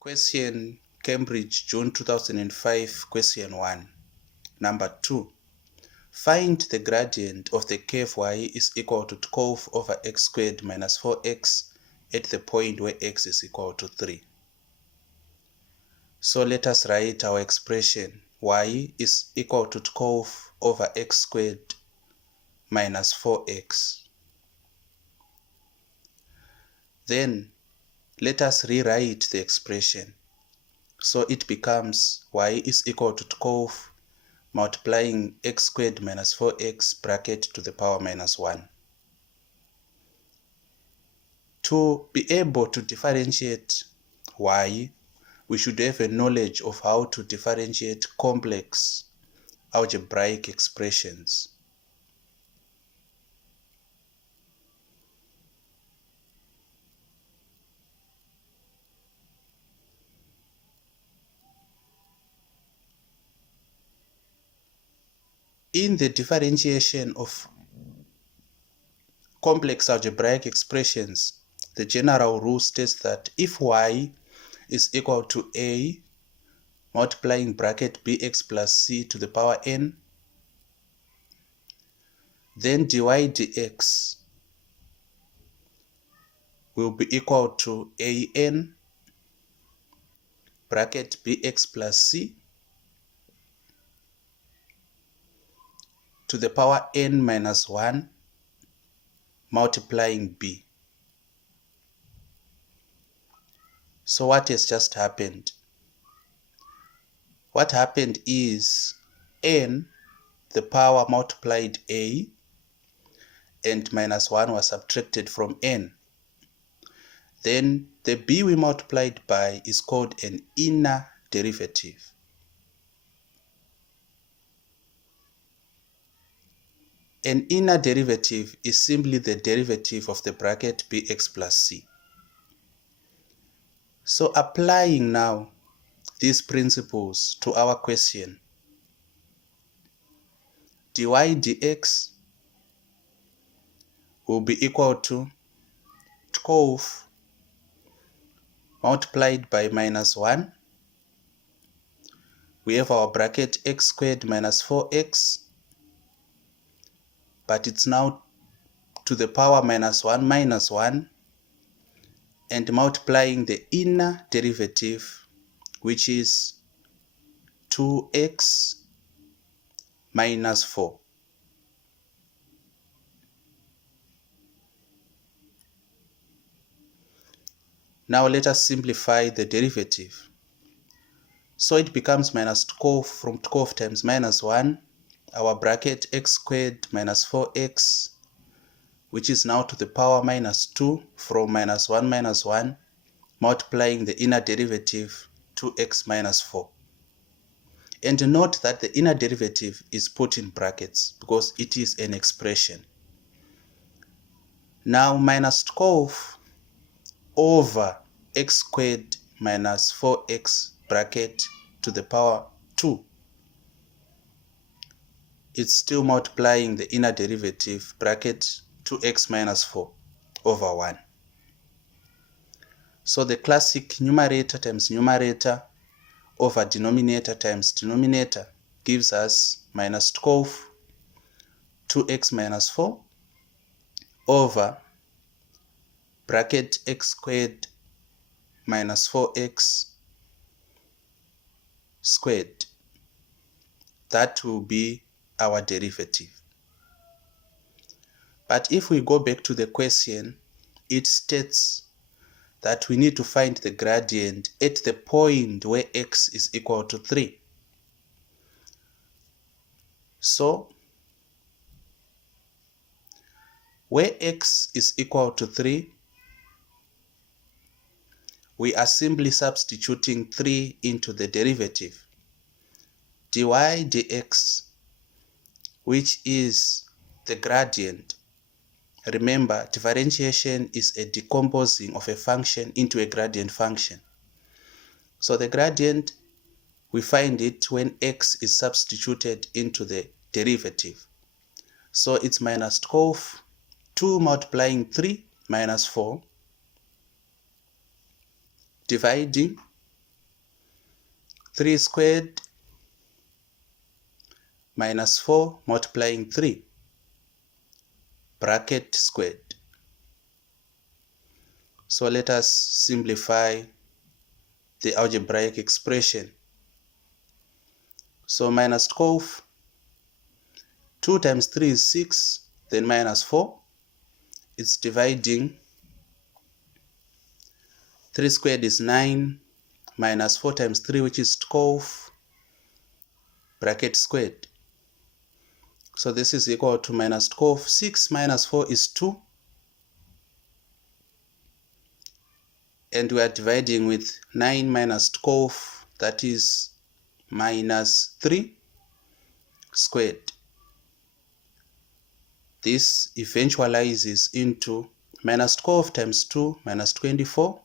Question Cambridge, June 2005, question 1. Number 2. Find the gradient of the curve y is equal to 12 over x squared minus 4x at the point where x is equal to 3. So let us write our expression. Y is equal to 12 over x squared minus 4x. Then let us rewrite the expression. So it becomes y is equal to 12 multiplying x squared minus 4x bracket to the power minus 1. To be able to differentiate y, we should have a knowledge of how to differentiate complex algebraic expressions. In the differentiation of complex algebraic expressions, the general rule states that if y is equal to a multiplying bracket bx plus c to the power n, then dy dx will be equal to an bracket bx plus c to the power n minus 1 multiplying b. So what has just happened? What happened is n, the power multiplied a, and minus 1 was subtracted from n. Then the b we multiplied by is called an inner derivative. An inner derivative is simply the derivative of the bracket bx plus c. So applying now these principles to our question, dy dx will be equal to 12 multiplied by minus 1. We have our bracket x squared minus 4x, but it's now to the power minus 1, and multiplying the inner derivative, which is 2x minus 4. Now let us simplify the derivative. So it becomes minus 12 from 12 times minus 1, our bracket x squared minus 4x, which is now to the power minus 2 from minus 1, multiplying the inner derivative 2x minus 4. And note that the inner derivative is put in brackets because it is an expression. Now minus 12 over x squared minus 4x bracket to the power 2. It's still multiplying the inner derivative bracket 2x minus 4 over 1. So the classic numerator times numerator over denominator times denominator gives us minus 12 2x minus 4 over bracket x squared minus 4x squared. That will be our derivative. But if we go back to the question, it states that we need to find the gradient at the point where x is equal to 3. So where x is equal to 3, we are simply substituting 3 into the derivative. Dy dx, which is the gradient. Remember, differentiation is a decomposing of a function into a gradient function. So the gradient, we find it when x is substituted into the derivative. So it's minus 12, 2 multiplying 3 minus 4, dividing 3 squared minus 4 multiplying 3 bracket squared. So let us simplify the algebraic expression. So minus 12, 2 times 3 is 6, then minus 4, it's dividing. 3 squared is 9, minus 4 times 3, which is 12, bracket squared. So this is equal to minus 12. 6 minus 4 is 2. And we are dividing with 9 minus 12, that is minus 3 squared. This eventualizes into minus 12 times 2 minus 24,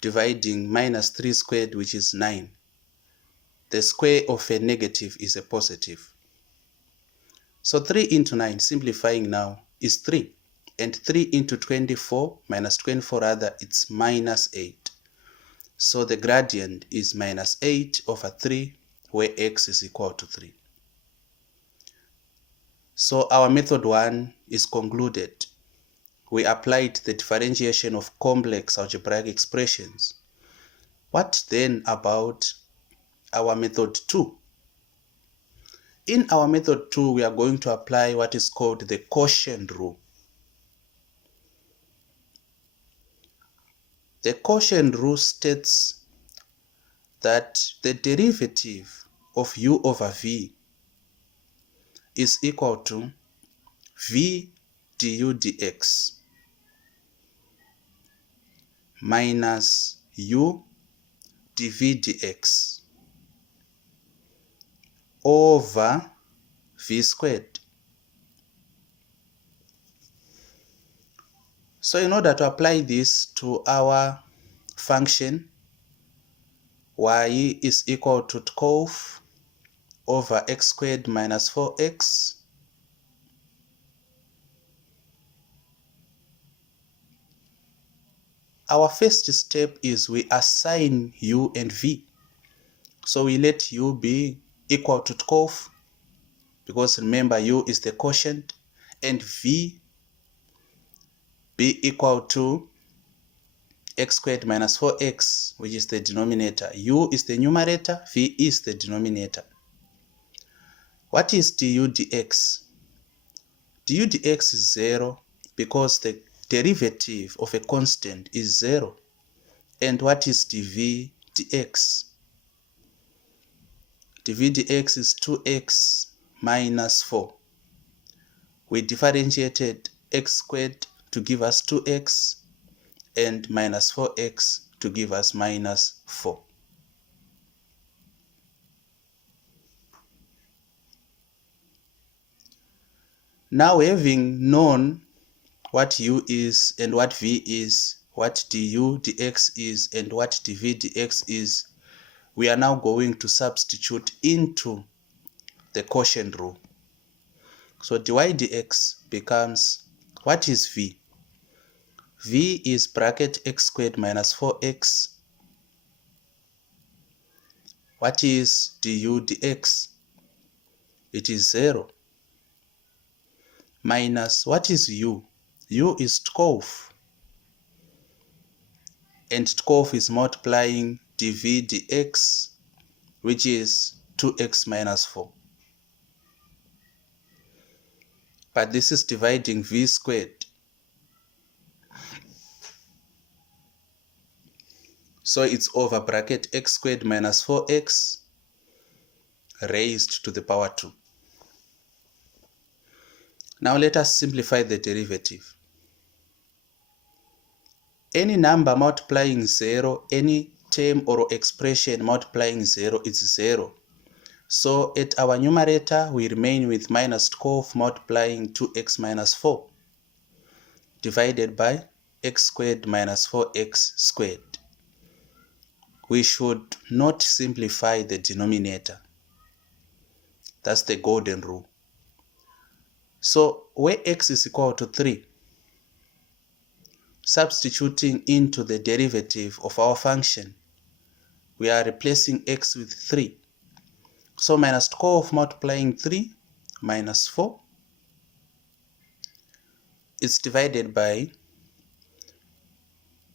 dividing minus 3 squared, which is 9. The square of a negative is a positive. So 3 into 9, simplifying now, is 3. And 3 into 24 minus 24 rather, it's minus 8. So the gradient is minus 8 over 3, where x is equal to 3. So our method 1 is concluded. We applied the differentiation of complex algebraic expressions. What then about our method 2? In our method 2, we are going to apply what is called the quotient rule. The quotient rule states that the derivative of u over v is equal to v du dx minus u dv dx over v squared. So in order to apply this to our function, y is equal to 12 over x squared minus 4x our first step is we assign u and v. So we let u be equal to 12, because remember u is the quotient, and v be equal to x squared minus 4x, which is the denominator. U is the numerator, v is the denominator. What is du dx? Du dx is 0 because the derivative of a constant is 0. And what is dv dx? dv dx is 2x minus 4. We differentiated x squared to give us 2x and minus 4x to give us minus 4. Now, having known what u is and what v is, what du dx is and what dv dx is, we are now going to substitute into the quotient rule. So dy dx becomes, what is v? V is bracket x squared minus 4x. What is du dx? It is 0. Minus, what is u? U is 12. And 12 is multiplying dv dx, which is 2x minus 4. But this is dividing v squared. So it's over bracket x squared minus 4x raised to the power 2. Now let us simplify the derivative. Any number multiplying 0, any term or expression multiplying 0 is 0. So at our numerator, we remain with minus 12 multiplying 2x minus 4 divided by x squared minus 4x squared. We should not simplify the denominator. That's the golden rule. So where x is equal to 3, substituting into the derivative of our function, we are replacing x with 3. So minus square of multiplying 3 minus 4 is divided by,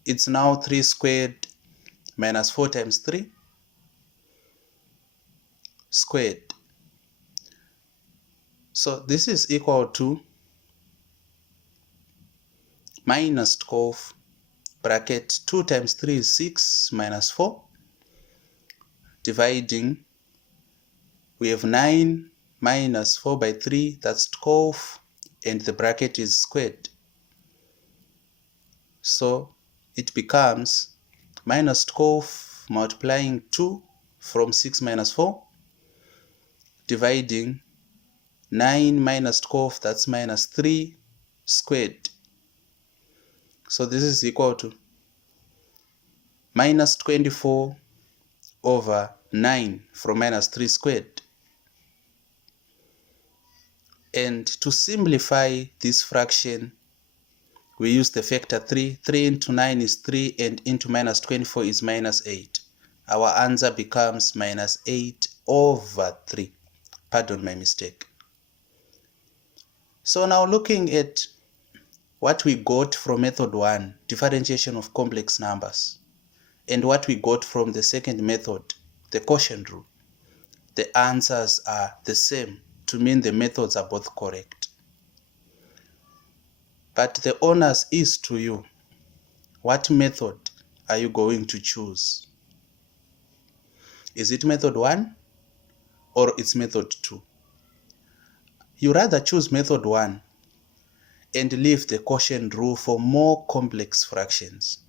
it's now 3 squared minus 4 times 3 squared. So this is equal to minus 12 bracket 2 times 3 is 6 minus 4 dividing, we have 9 minus 4 by 3, that's 12, and the bracket is squared. So it becomes minus 12 multiplying 2 from 6 minus 4 dividing 9 minus 12, that's minus 3 squared. So this is equal to minus 24 over 9 from minus 3 squared. And to simplify this fraction, we use the factor 3. 3 into 9 is 3, and into minus 24 is minus 8. Our answer becomes minus 8 over 3. Pardon my mistake. So now looking at what we got from method 1, differentiation of complex numbers, and what we got from the second method, the quotient rule, the answers are the same, to mean the methods are both correct. But the onus is to you. What method are you going to choose? Is it method 1 or it's method 2? You rather choose method 1 and leave the quotient rule for more complex fractions.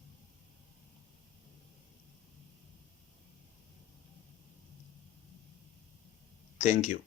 Thank you.